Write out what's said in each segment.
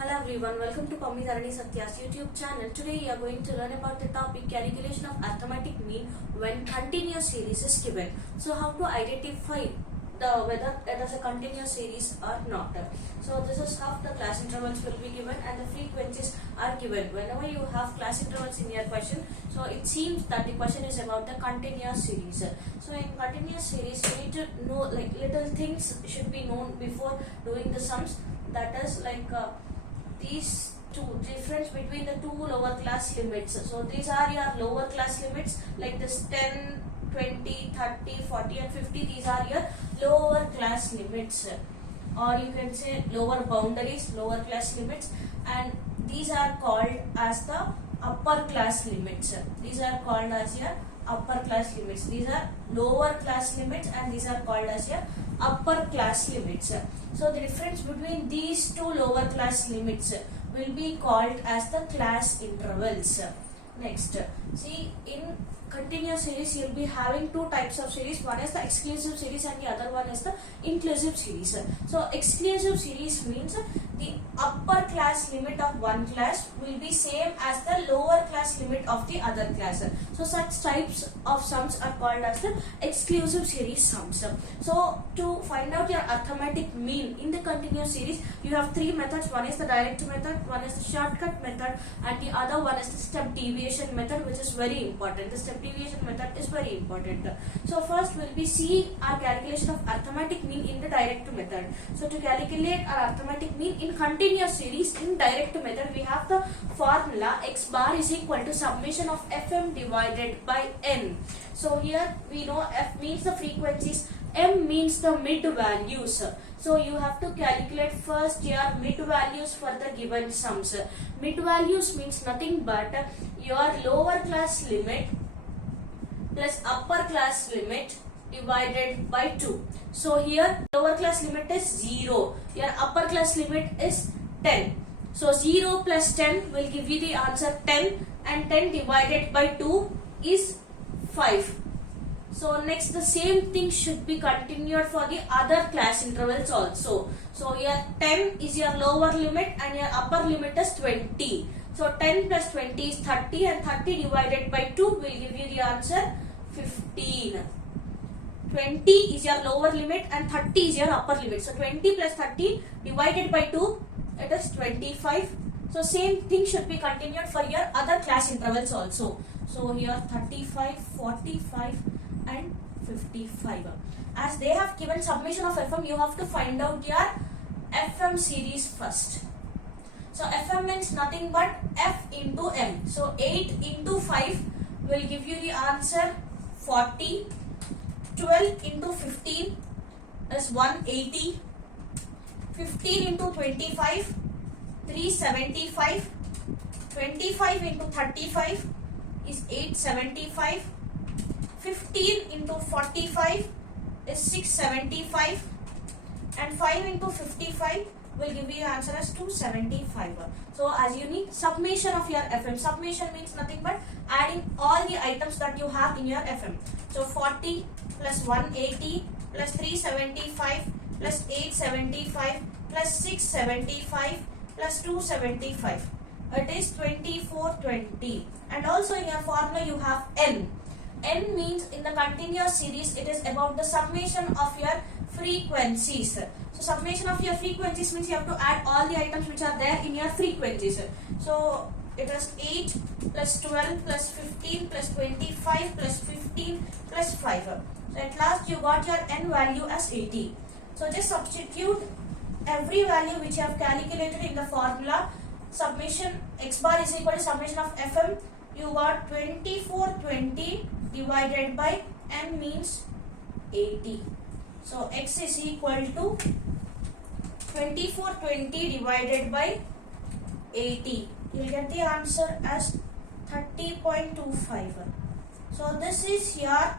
Hello everyone, welcome to Pammi Dharani Satya's YouTube channel. Today we are going to learn about the topic calculation of arithmetic mean when continuous series is given. So how to identify whether it is a continuous series or not. So this is how the class intervals will be given and the frequencies are given. Whenever you have class intervals in your question, so it seems that the question is about the continuous series. So in continuous series you need to know like little things should be known before doing the sums. That is like these two difference between the two lower class limits. So these are your lower class limits like this 10, 20, 30, 40 and 50. These are your lower class limits, or you can say lower boundaries, lower class limits, and these are called as the upper class limits. These are called as your upper class limits. These are lower class limits and these are called as your upper class limits. So the difference between these two lower class limits will be called as the class intervals. Next, see, in continuous series you will be having two types of series. One is the exclusive series and the other one is the inclusive series. So exclusive series means the upper class limit of one class will be same as the lower class limit of the other class. So such types of sums are called as the exclusive series sums. So to find out your arithmetic mean in the continuous series, you have three methods. One is the direct method, one is the shortcut method, and the other one is the step deviation method, which is very important. The step deviation method is very important. So first we'll be seeing our calculation of arithmetic mean in the direct method. So to calculate our arithmetic mean in continuous series in direct method, we have the formula x bar is equal to summation of fm divided by n. So here we know f means the frequencies, m means the mid values. So you have to calculate first your mid values for the given sums. Mid values means nothing but your lower class limit plus upper class limit divided by 2. So here lower class limit is 0. Your upper class limit is 10. So 0 plus 10 will give you the answer 10, and 10 divided by 2 is 5. So next the same thing should be continued for the other class intervals also. So your 10 is your lower limit and your upper limit is 20. So 10 plus 20 is 30 and 30 divided by 2 will give you the answer 15. 20 is your lower limit and 30 is your upper limit. So 20 plus 30 divided by 2, it is 25. So same thing should be continued for your other class intervals also. So here 35, 45 and 55. As they have given summation of FM, you have to find out your FM series first. So FM means nothing but F into M. So 8 into 5 will give you the answer 40. 12 into 15 is 180. 15 into 25, 375. 25 into 35 is 875. 15 into 45 is 675. And 5 into 55 will give you answer as 275. So as you need summation of your FM. Summation means nothing but adding all the items that you have in your FM. So 40 plus 180 plus 375 plus 875 plus 675 plus 275. It is 2420. And also in your formula you have N. N means in the continuous series it is about the summation of your frequencies. So summation of your frequencies means you have to add all the items which are there in your frequencies. So it is 8 plus 12 plus 15 plus 25 plus 15 plus 5. So at last you got your n value as 80. So just substitute every value which you have calculated in the formula. Summation x bar is equal to summation of fm. You got 2420 divided by n means 80. So x is equal to 2420 divided by 80. You will get the answer as 30.25. So this is your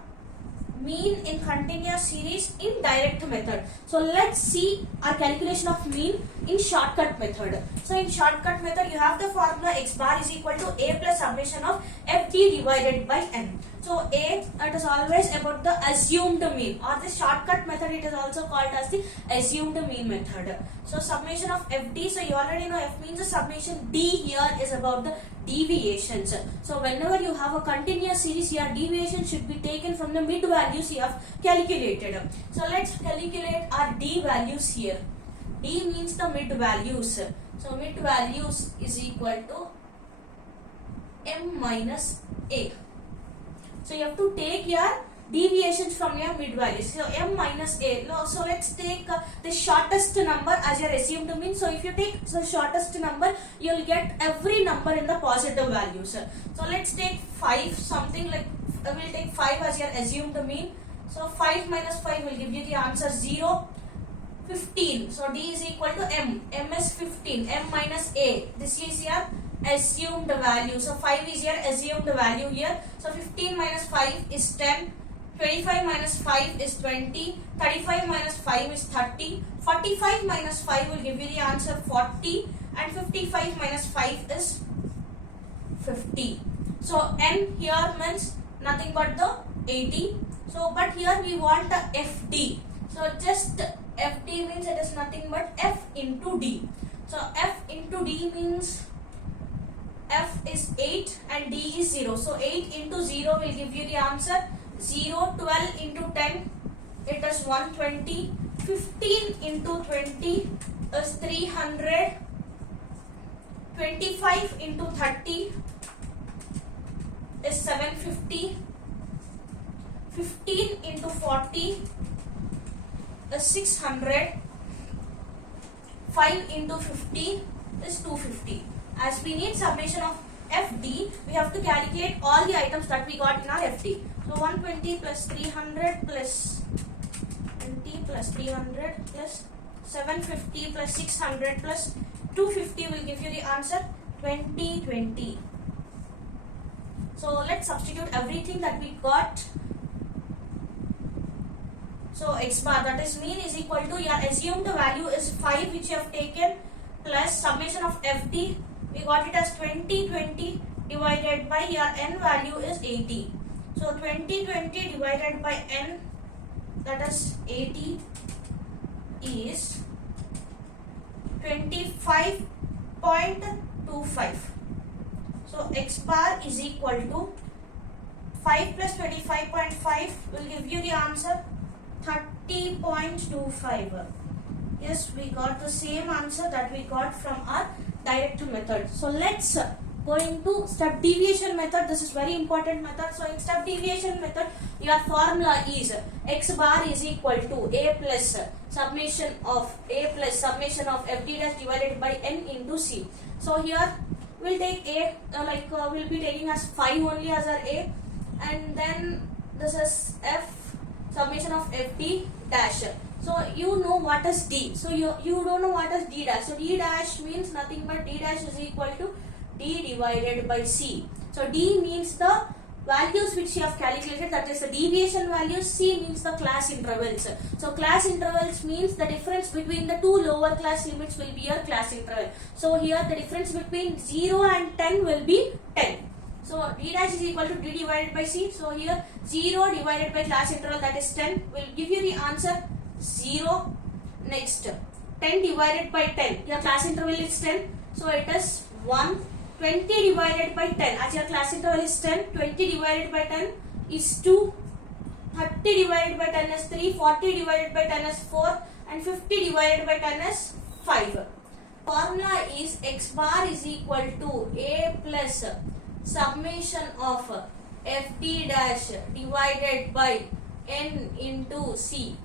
mean in continuous series in direct method. So let's see our calculation of mean in shortcut method. So in shortcut method, you have the formula x bar is equal to a plus summation of fd divided by n. So a, it is always about the assumed mean, or the shortcut method it is also called as the assumed mean method. So summation of fd, so you already know f means the summation, d here is about the deviations. So whenever you have a continuous series, your deviation should be taken from the mid values you have calculated. So let's calculate our d values here. D means the mid values. So mid values is equal to m minus a. So you have to take your deviations from your mid values. So m minus a. So let's take the shortest number as your assumed mean. So if you take the shortest number, you will get every number in the positive values. So let's take 5, something like we'll take 5 as your assumed mean. So 5 minus 5 will give you the answer 0. 15. So d is equal to m. M is 15. M minus a. This is your assumed value. So 5 is your assumed value here. So 15 minus 5 is 10. 25 minus 5 is 20. 35 minus 5 is 30. 45 minus 5 will give you the answer 40. And 55 minus 5 is 50. So n here means nothing but the 80. So but here we want the fd. So just fd means it is nothing but f into d. So f into d means f is 8 and d is 0. So 8 into 0 will give you the answer 0. 12 into 10 it is 120. 15 into 20 is 300. 25 into 30 is 750. 15 into 40 is 600. 5 into 50 is 250. As we need summation of fd, we have to calculate all the items that we got in our fd. So 120 plus 300 plus 20 plus 300 plus 750 plus 600 plus 250 will give you the answer 2020. So let's substitute everything that we got. So x bar, that is mean, is equal to your assumed value is 5 which you have taken plus summation of fd. We got it as 2020 divided by your n value is 80. So 2020 divided by n, that is 80, is 25.25. So x bar is equal to 5 plus 25.5 will give you the answer 30.25. Yes, we got the same answer that we got from our direct method. So let's go into step deviation method. This is very important method. So in step deviation method, your formula is x bar is equal to a plus summation of fd dash divided by n into c. So here we'll take a, we'll be taking as 5 only as our a, and then this is f summation of fd dash. So you know what is d. So you don't know what is d dash. So d dash means nothing but d dash is equal to d divided by c. So d means the values which you have calculated, that is the deviation values. C means the class intervals. So class intervals means the difference between the two lower class limits will be your class interval. So here the difference between 0 and 10 will be 10. So d dash is equal to d divided by c. So here 0 divided by class interval, that is 10, will give you the answer 0. Next 10 divided by 10, your class interval is 10, so it is 1. 20 divided by 10, as your class interval is 10, 20 divided by 10 is 2. 30 divided by 10 is 3. 40 divided by 10 is 4, and 50 divided by 10 is 5. Formula is x bar is equal to a plus summation of fd dash divided by n into c.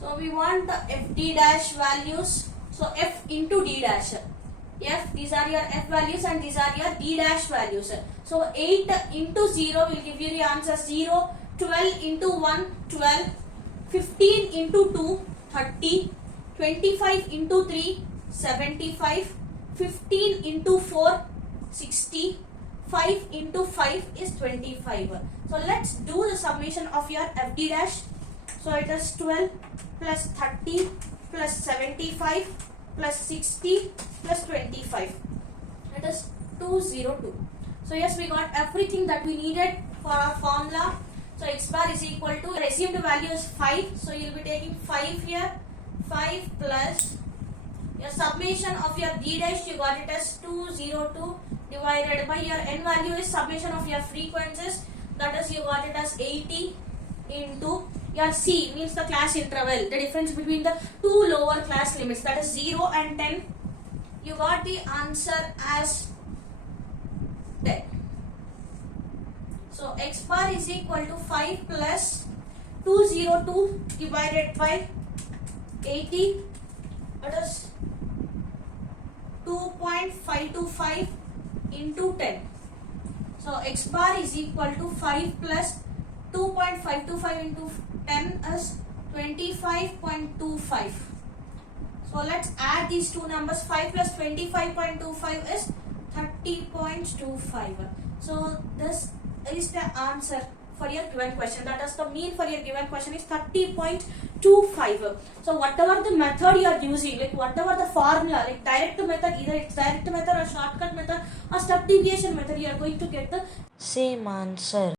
So we want the fd dash values. So f into d dash. F, these are your f values and these are your d dash values. So 8 into 0 will give you the answer 0. 12 into 1, 12. 15 into 2, 30. 25 into 3, 75. 15 into 4, 60. 5 into 5 is 25. So let's do the summation of your FD dash. So it is 12 plus 30 plus 75 plus 60 plus 25. It is 202. So yes, we got everything that we needed for our formula. So x bar is equal to, your assumed value is 5. So you will be taking 5 here. 5 plus your summation of your D dash, you got it as 202 divided by your n value is summation of your frequencies, that is you got it as 80 into your C means the class interval, the difference between the two lower class limits, that is 0 and 10. You got the answer as 10. So x bar is equal to 5 plus 202 divided by 80, that is 2.525 into 10. So x bar is equal to 5 plus 2.525 into 10 is 25.25. So let's add these two numbers. 5 plus 25.25 is 30.25. So this is the answer for your given question. That is the mean for your given question is 30.25. So whatever the method you are using, like whatever the formula, like direct method, either it's direct method or shortcut method or step deviation method, you are going to get the same answer.